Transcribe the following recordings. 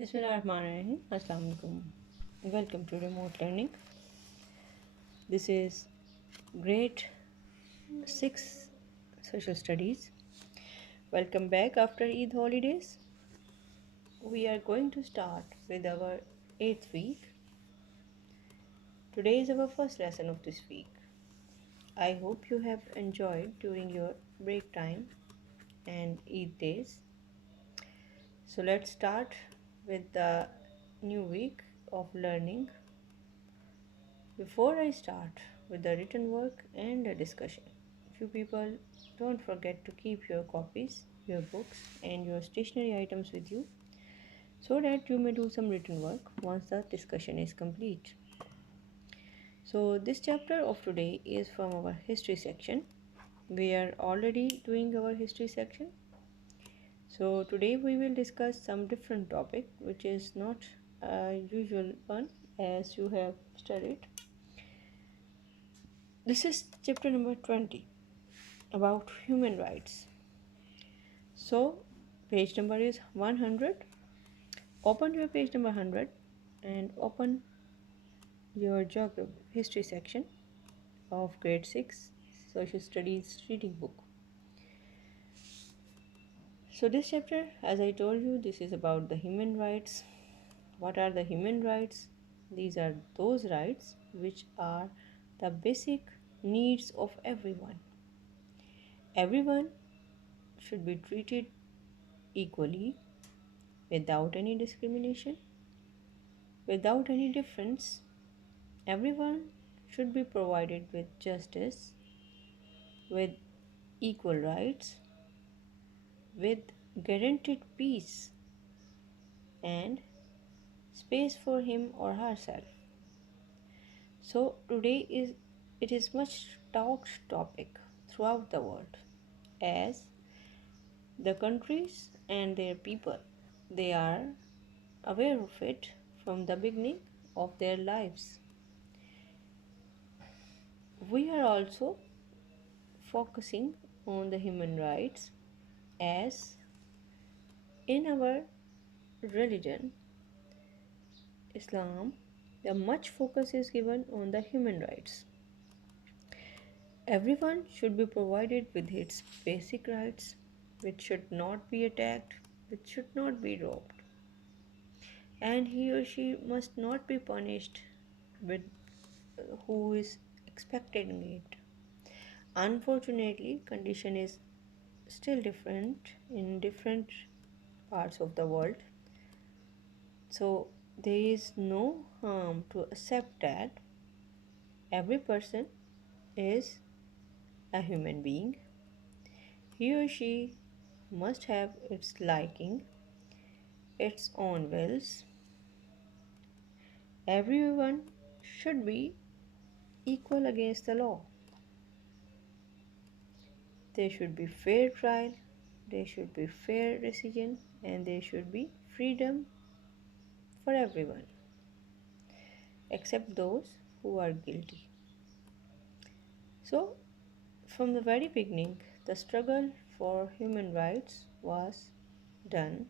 Bismillahirrahmanirrahim. Assalamu alaikum. Welcome to remote learning. This is grade 6 social studies. Welcome back after Eid holidays. We are going to start with our 8th week. Today is our first lesson of this week. I hope you have enjoyed during your break time and Eid days. So let's start with the new week of learning. Before I start with the written work and the discussion, few people don't forget to keep your copies, your books, and your stationery items with you so that you may do some written work once the discussion is complete. So, this chapter of today is from our history section. We are already doing our history section. So, today we will discuss some different topic which is not a usual one as you have studied. This is chapter number 20 about human rights. So, page number is 100. Open your page number 100 and open your geography history section of grade 6 social studies reading book. So, this chapter, as I told you, this is about the human rights. What are the human rights? These are those rights which are the basic needs of everyone. Everyone should be treated equally without any discrimination, without any difference. Everyone should be provided with justice, with equal rights, with guaranteed peace and space for him or herself. So today it is much talked topic throughout the world as the countries and their people, they are aware of it from the beginning of their lives. We are also focusing on the human rights as in our religion, Islam, the much focus is given on the human rights. Everyone should be provided with its basic rights, which should not be attacked, which should not be robbed, and he or she must not be punished with who is expecting it. Unfortunately, condition is still different in different parts of the world. So there is no harm to accept that every person is a human being. He or she must have its liking, its own wills. Everyone should be equal against the law. There should be fair trial, there should be fair decision, and there should be freedom for everyone, except those who are guilty. So, from the very beginning, the struggle for human rights was done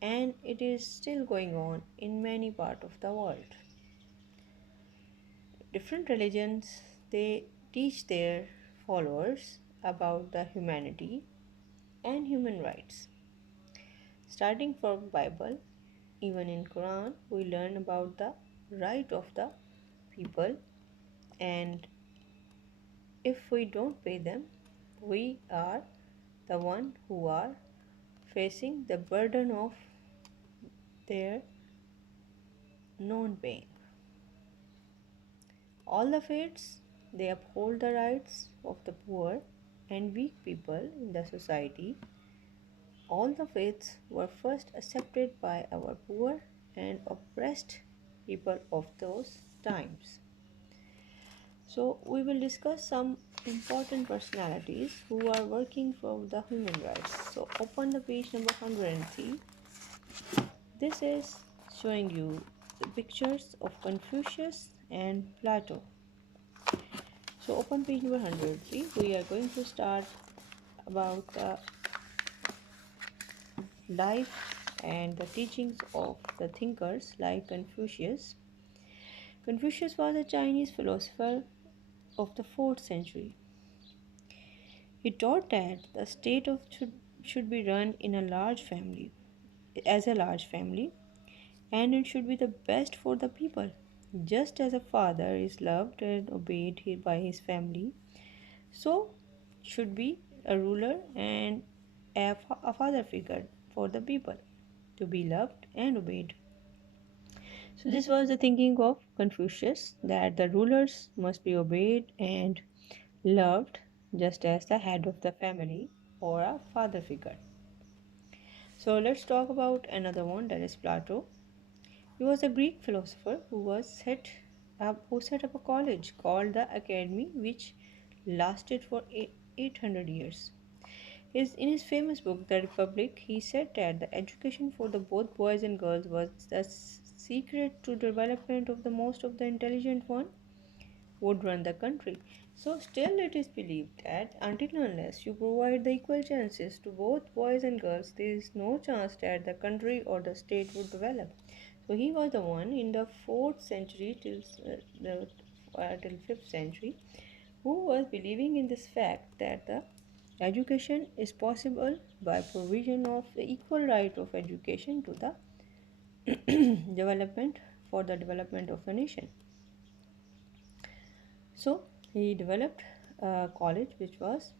and it is still going on in many parts of the world. Different religions, they teach their followers about the humanity and human rights. Starting from Bible, even in Quran, we learn about the right of the people, and if we don't pay them, we are the one who are facing the burden of their non-paying. All the faiths, they uphold the rights of the poor and weak people in the society. All the faiths were first accepted by our poor and oppressed people of those times. So, we will discuss some important personalities who are working for the human rights. So, open the page number 103. This is showing you the pictures of Confucius and Plato. So, open page number 103. We are going to start about the life and the teachings of the thinkers like Confucius. Confucius was a Chinese philosopher of the 4th century. He taught that the state should be run in a large family, as a large family, and it should be the best for the people. Just as a father is loved and obeyed by his family, so should be a ruler and a father figure for the people to be loved and obeyed. So, this was the thinking of Confucius that the rulers must be obeyed and loved just as the head of the family or a father figure. So, let's talk about another one, that is Plato. He was a Greek philosopher who set up a college called the Academy, which lasted for 800 years. In his famous book, The Republic, he said that the education for the both boys and girls was the secret to development of the most of the intelligent one would run the country. So, still it is believed that until and unless you provide the equal chances to both boys and girls, there is no chance that the country or the state would develop. So, he was the one in the 4th century till 5th century who was believing in this fact that the education is possible by provision of the equal right of education to the development for the development of a nation. So he developed a college which was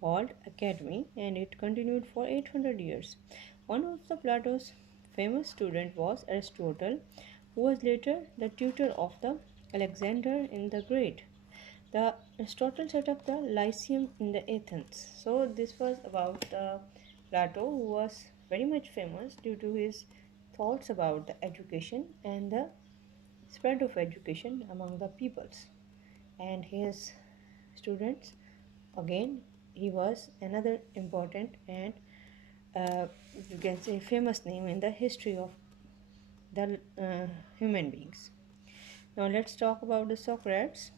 called Academy, and it continued for 800 years. One of the Plato's famous student was Aristotle, who was later the tutor of the Alexander in the Great. The Aristotle set up the Lyceum in the Athens. So this was about the Plato, who was very much famous due to his thoughts about the education and the spread of education among the peoples. And his students, again, he was another important and you can say famous name in the history of the human beings. Now let's talk about the Socrates.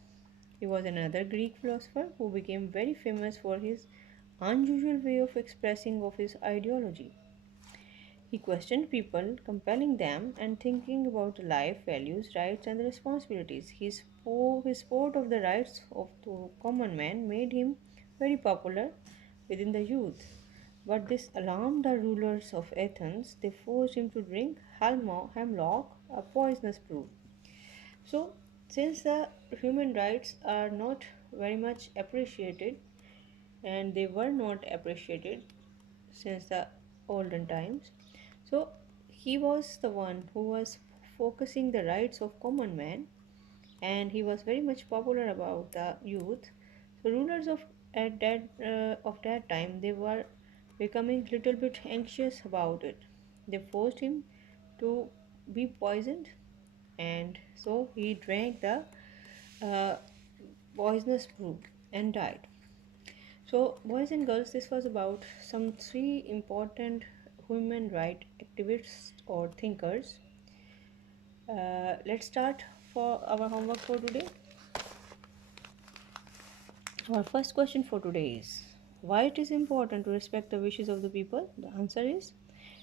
He was another Greek philosopher who became very famous for his unusual way of expressing of his ideology. He questioned people, compelling them and thinking about life, values, rights, and responsibilities. His sport of the rights of the common man made him very popular within the youth. But this alarmed the rulers of Athens. They forced him to drink hemlock, a poisonous brew. So, since the human rights are not very much appreciated, and they were not appreciated since the olden times, so he was the one who was focusing the rights of common man, and he was very much popular about the youth. So rulers of that time, they were becoming little bit anxious about it. They forced him to be poisoned, and so he drank the uh, poisonous brew and died. So, boys and girls, this was about some three important human right activists or thinkers. Let's start for our homework for today. Our first question for today is, why it is important to respect the wishes of the people? The answer is,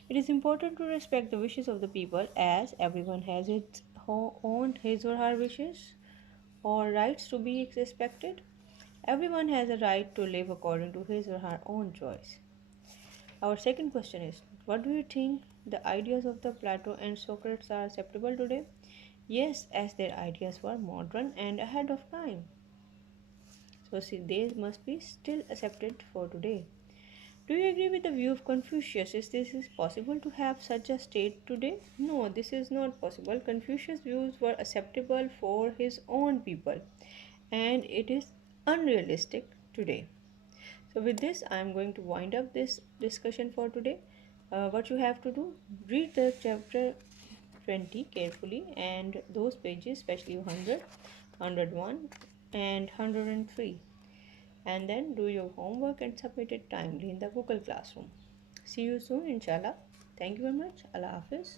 it is important to respect the wishes of the people as everyone has its own his or her wishes or rights to be respected. Everyone has a right to live according to his or her own choice. Our second question is, what do you think the ideas of the Plato and Socrates are acceptable today? Yes, as their ideas were modern and ahead of time. So see, they must be still accepted for today. Do you agree with the view of Confucius? Is possible to have such a state today? No, this is not possible. Confucius' views were acceptable for his own people, and it is unrealistic today. So, with this, I am going to wind up this discussion for today. What you have to do, read the chapter 20 carefully and those pages, especially 100, 101, and 103, and then do your homework and submit it timely in the Google Classroom. See you soon, inshallah. Thank you very much. Allah Hafiz.